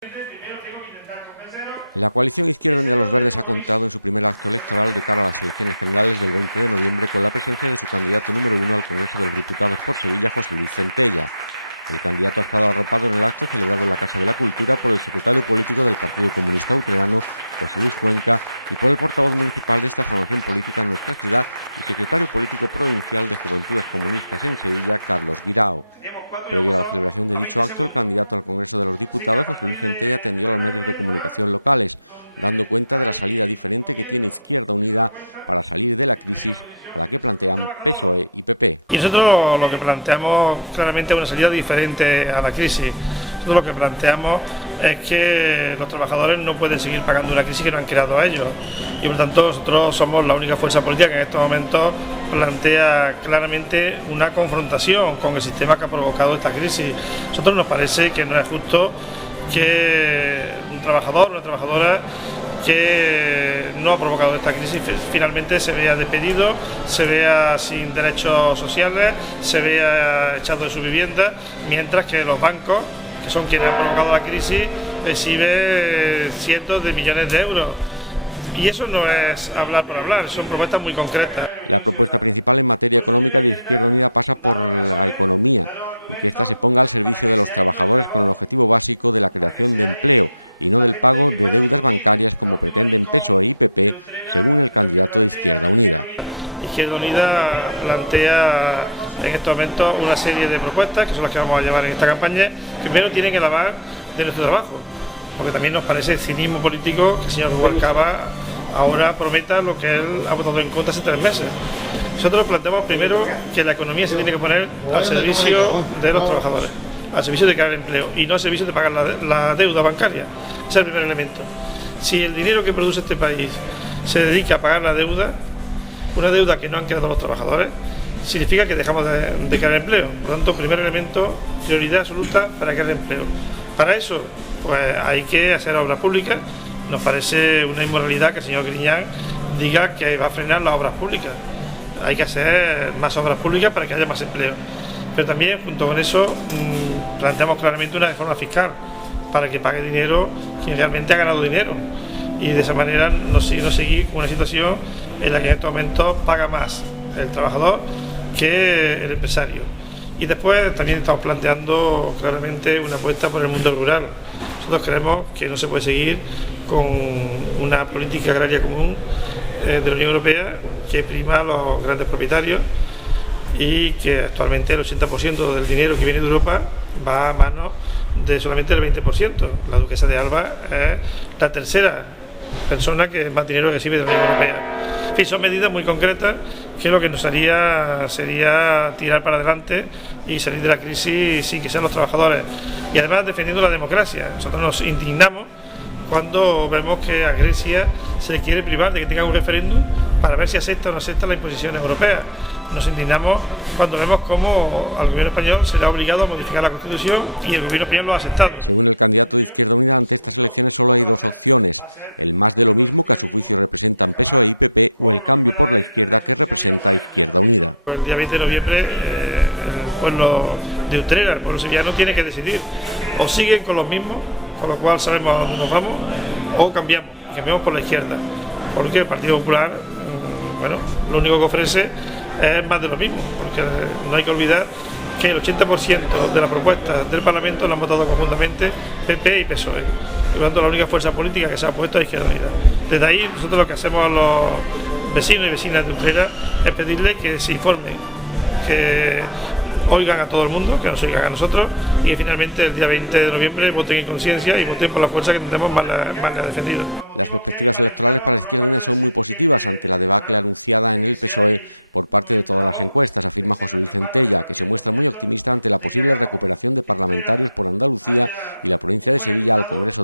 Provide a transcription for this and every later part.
Primero tengo que intentar convenceros y hacerlo desde el compromiso. Teníamos 4 y hemos pasado a 20 segundos. Así que a partir de la campaña electoral, donde hay un gobierno que nos da cuenta, y hay una oposición que es un trabajador. Y nosotros lo que planteamos claramente es una salida diferente a la crisis. Nosotros lo que planteamos es que los trabajadores no pueden seguir pagando una crisis que no han creado a ellos. Y por tanto nosotros somos la única fuerza política que en estos momentos plantea claramente una confrontación con el sistema que ha provocado esta crisis. A nosotros nos parece que no es justo que un trabajador o una trabajadora que no ha provocado esta crisis finalmente se vea despedido, se vea sin derechos sociales, se vea echado de su vivienda, mientras que los bancos, que son quienes han provocado la crisis, reciben cientos de millones de euros. Y eso no es hablar por hablar, son propuestas muy concretas. Por eso yo voy a intentar daros razones, daros argumentos para que seáis nuestra voz, para que seáis la gente que pueda difundir al último rincón de Utrera lo que plantea Izquierda Unida. Izquierda Unida plantea en estos momentos una serie de propuestas que son las que vamos a llevar en esta campaña, que primero tienen que alabar de nuestro trabajo, porque también nos parece cinismo político que el señor Rubalcaba ahora prometa lo que él ha votado en contra hace 3 meses. Nosotros planteamos primero que la economía se tiene que poner al servicio de los trabajadores, al servicio de crear empleo y no al servicio de pagar la deuda bancaria. Ese es el primer elemento. Si el dinero que produce este país se dedica a pagar la deuda, una deuda que no han creado los trabajadores, significa que dejamos de crear empleo. Por lo tanto, primer elemento, prioridad absoluta para crear empleo. Para eso, pues hay que hacer obras públicas. Nos parece una inmoralidad que el señor Griñán diga que va a frenar las obras públicas. Hay que hacer más obras públicas para que haya más empleo. Pero también, junto con eso, planteamos claramente una reforma fiscal para que pague dinero quien realmente ha ganado dinero. Y de esa manera no seguir con una situación en la que en estos momentos paga más el trabajador que el empresario. Y después también estamos planteando claramente una apuesta por el mundo rural. Nosotros creemos que no se puede seguir con una política agraria común de la Unión Europea que prima a los grandes propietarios y que actualmente el 80% del dinero que viene de Europa va a manos de solamente el 20%. La duquesa de Alba es la tercera persona que más dinero recibe de la Unión Europea. En fin, son medidas muy concretas que lo que nos haría sería tirar para adelante y salir de la crisis sin que sean los trabajadores. Y además defendiendo la democracia. Nosotros nos indignamos cuando vemos que a Grecia se le quiere privar de que tenga un referéndum para ver si acepta o no acepta las imposiciones europeas. Nos indignamos cuando vemos cómo al gobierno español se le ha obligado a modificar la Constitución y el gobierno español lo ha aceptado. Va a ser acabar con el sindicalismo y acabar con lo que pueda haber entre derechos sociales y laborales. El día 20 de noviembre el pueblo de Utrera, el pueblo sevillano, tiene que decidir. O siguen con los mismos, con lo cual sabemos a dónde nos vamos, o cambiamos, y cambiamos por la izquierda. Porque el Partido Popular, bueno, lo único que ofrece es más de lo mismo, porque no hay que olvidar que el 80% de las propuestas del Parlamento las han votado conjuntamente PP y PSOE. Por lo tanto, la única fuerza política que se ha puesto es Izquierda Unida. Desde ahí, nosotros lo que hacemos a los vecinos y vecinas de Utrera es pedirles que se informen, que oigan a todo el mundo, que nos oigan a nosotros y que finalmente el día 20 de noviembre voten en conciencia y voten por la fuerza que tendremos más le ha defendido. Los motivos que hay para invitaros a formar parte de ese piquete electoral, de que seáis nuestra voz, de que seáis nuestras manos repartiendo proyectos, de que hagamos que Utrera haya un buen resultado.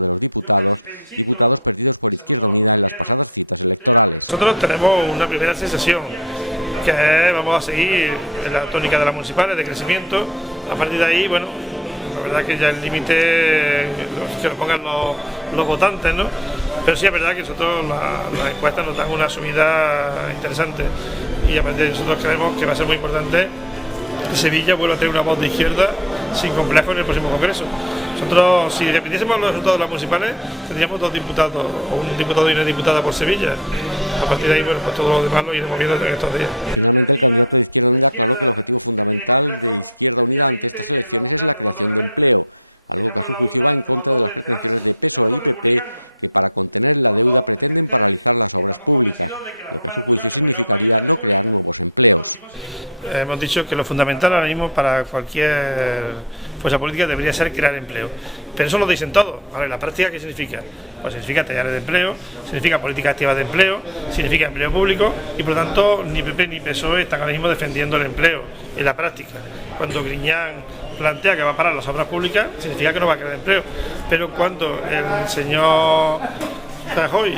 Yo felicito, saludo a los compañeros de Utrera. Nosotros tenemos una primera sensación, que es, vamos a seguir en la tónica de las municipales, de crecimiento. A partir de ahí, bueno, la verdad que ya el límite que lo pongan los votantes, ¿no? Pero sí es verdad que nosotros las encuestas nos dan una subida interesante y a partir de ahí nosotros creemos que va a ser muy importante que Sevilla vuelva a tener una voz de izquierda sin complejo en el próximo Congreso. Nosotros, si dependiésemos de los resultados de las municipales, tendríamos 2 diputados, o un diputado y una diputada por Sevilla. A partir de ahí, bueno, pues todo lo demás lo iremos viendo en estos días. La izquierda, que tiene complejo, el día 20 tiene la urna de voto rebelde. Tenemos la urna de voto de esperanza, de voto republicano, de voto de gente que estamos convencidos de que la forma natural de gobernar un país es la república. Hemos dicho que lo fundamental ahora mismo para cualquier fuerza política debería ser crear empleo. Pero eso lo dicen todos. ¿Vale? ¿La práctica qué significa? Pues significa talleres de empleo, significa políticas activas de empleo, significa empleo público y por lo tanto ni PP ni PSOE están ahora mismo defendiendo el empleo en la práctica. Cuando Griñán plantea que va a parar las obras públicas, significa que no va a crear empleo. Pero cuando el señor Rajoy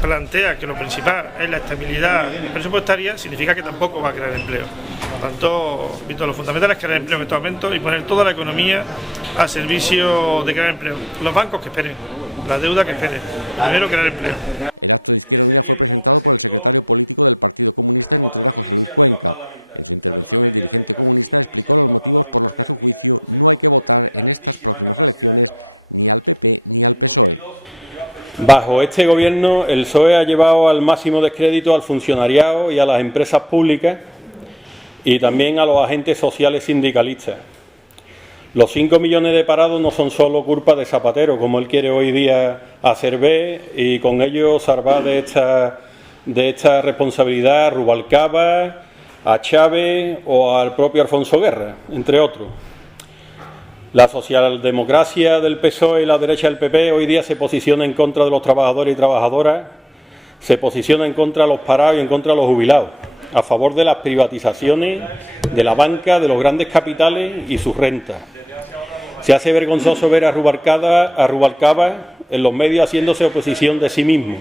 plantea que lo principal es la estabilidad presupuestaria, significa que tampoco va a crear empleo. Por tanto, lo fundamental es crear empleo en estos momentos y poner toda la economía al servicio de crear empleo. Los bancos que esperen, la deuda que esperen, primero crear empleo. En ese tiempo presentó 4.000 iniciativas parlamentarias. Está en una media de casi 5 iniciativas parlamentarias al día, entonces de tantísima capacidad de trabajo. Bajo este gobierno, el PSOE ha llevado al máximo descrédito al funcionariado y a las empresas públicas y también a los agentes sociales sindicalistas. Los 5 millones de parados no son solo culpa de Zapatero, como él quiere hoy día hacer ver, y con ello salvar de esta responsabilidad a Rubalcaba, a Chávez o al propio Alfonso Guerra, entre otros. La socialdemocracia del PSOE y la derecha del PP hoy día se posiciona en contra de los trabajadores y trabajadoras, se posiciona en contra de los parados y en contra de los jubilados, a favor de las privatizaciones, de la banca, de los grandes capitales y sus rentas. Se hace vergonzoso ver a Rubalcaba en los medios haciéndose oposición de sí mismo.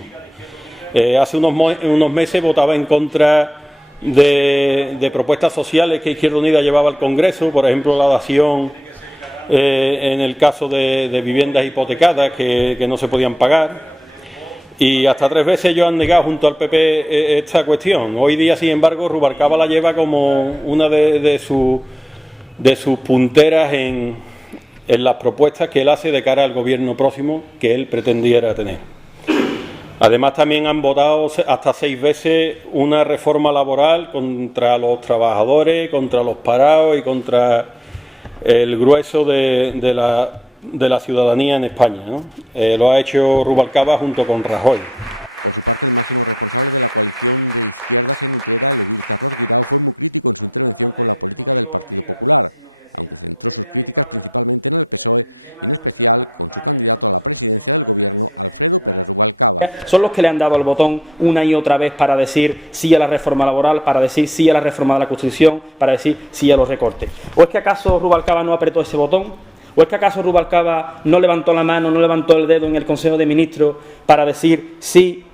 Hace unos meses votaba en contra de propuestas sociales que Izquierda Unida llevaba al Congreso, por ejemplo la dación en el caso de viviendas hipotecadas que no se podían pagar, y hasta 3 veces ellos han negado junto al PP esta cuestión. Hoy día, sin embargo, Rubalcaba la lleva como una de sus punteras en las propuestas que él hace de cara al gobierno próximo que él pretendiera tener. Además, también han votado hasta 6 veces una reforma laboral contra los trabajadores, contra los parados y contra el grueso de la ciudadanía en España, ¿no? Lo ha hecho Rubalcaba junto con Rajoy. Son los que le han dado al botón una y otra vez para decir sí a la reforma laboral, para decir sí a la reforma de la Constitución, para decir sí a los recortes. ¿O es que acaso Rubalcaba no apretó ese botón? ¿O es que acaso Rubalcaba no levantó la mano, no levantó el dedo en el Consejo de Ministros para decir sí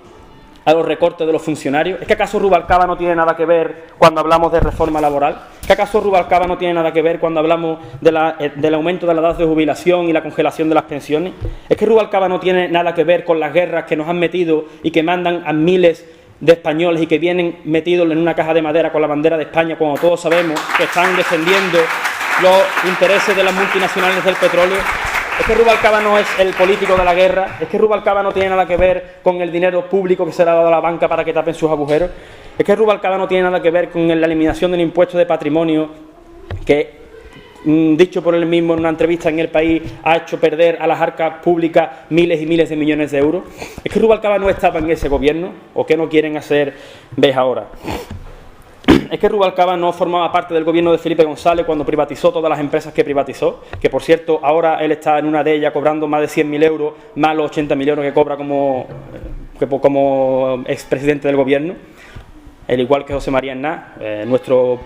a los recortes de los funcionarios? ¿Es que acaso Rubalcaba no tiene nada que ver cuando hablamos de reforma laboral? ¿Es que acaso Rubalcaba no tiene nada que ver cuando hablamos del aumento de la edad de jubilación y la congelación de las pensiones? ¿Es que Rubalcaba no tiene nada que ver con las guerras que nos han metido y que mandan a miles de españoles y que vienen metidos en una caja de madera con la bandera de España cuando todos sabemos que están defendiendo los intereses de las multinacionales del petróleo? ¿Es que Rubalcaba no es el político de la guerra? ¿Es que Rubalcaba no tiene nada que ver con el dinero público que se le ha dado a la banca para que tapen sus agujeros? ¿Es que Rubalcaba no tiene nada que ver con la eliminación del impuesto de patrimonio que, dicho por él mismo en una entrevista en El País, ha hecho perder a las arcas públicas miles y miles de millones de euros? ¿Es que Rubalcaba no estaba en ese gobierno? ¿O qué no quieren hacer ver ahora? Es que Rubalcaba no formaba parte del gobierno de Felipe González cuando privatizó todas las empresas que privatizó, que por cierto ahora él está en una de ellas cobrando más de 100.000 euros, más los 80.000 euros que cobra como expresidente del gobierno, al igual que José María Aznar. Nuestro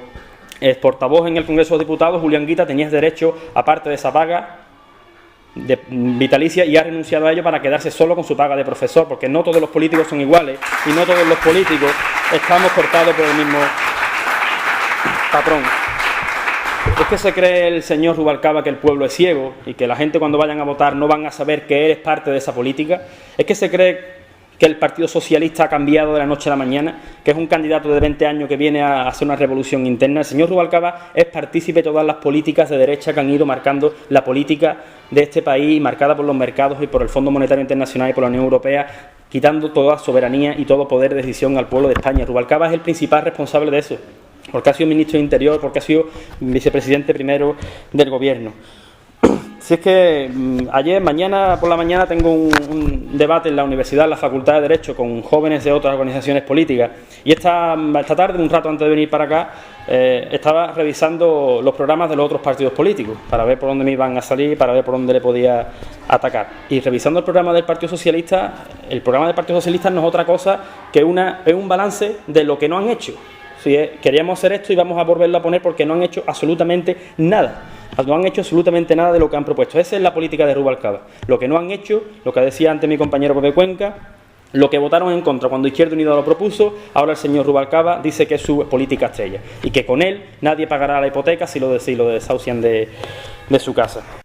portavoz en el Congreso de Diputados, Julián Guita, tenía derecho, aparte de esa paga de vitalicia, y ha renunciado a ello para quedarse solo con su paga de profesor, porque no todos los políticos son iguales y no todos los políticos estamos cortados por el mismo patrón. ¿Es que se cree el señor Rubalcaba que el pueblo es ciego y que la gente cuando vayan a votar no van a saber que él es parte de esa política? ¿Es que se cree que el Partido Socialista ha cambiado de la noche a la mañana, que es un candidato de 20 años que viene a hacer una revolución interna. El señor Rubalcaba es partícipe de todas las políticas de derecha que han ido marcando la política de este país, marcada por los mercados y por el Fondo Monetario Internacional y por la Unión Europea, quitando toda soberanía y todo poder de decisión al pueblo de España. Rubalcaba es el principal responsable de eso, porque ha sido ministro de Interior, porque ha sido vicepresidente primero del Gobierno. Si es que mañana por la mañana tengo un debate en la universidad, en la Facultad de Derecho, con jóvenes de otras organizaciones políticas, y esta tarde, un rato antes de venir para acá, estaba revisando los programas de los otros partidos políticos para ver por dónde me iban a salir, para ver por dónde le podía atacar. Y revisando el programa del Partido Socialista, el programa del Partido Socialista no es otra cosa que es un balance de lo que no han hecho. Si queríamos hacer esto y vamos a volverlo a poner porque no han hecho absolutamente nada. No han hecho absolutamente nada de lo que han propuesto. Esa es la política de Rubalcaba. Lo que no han hecho, lo que decía antes mi compañero Pepe Cuenca, lo que votaron en contra cuando Izquierda Unida lo propuso, ahora el señor Rubalcaba dice que es su política estrella y que con él nadie pagará la hipoteca si lo desahucian de su casa.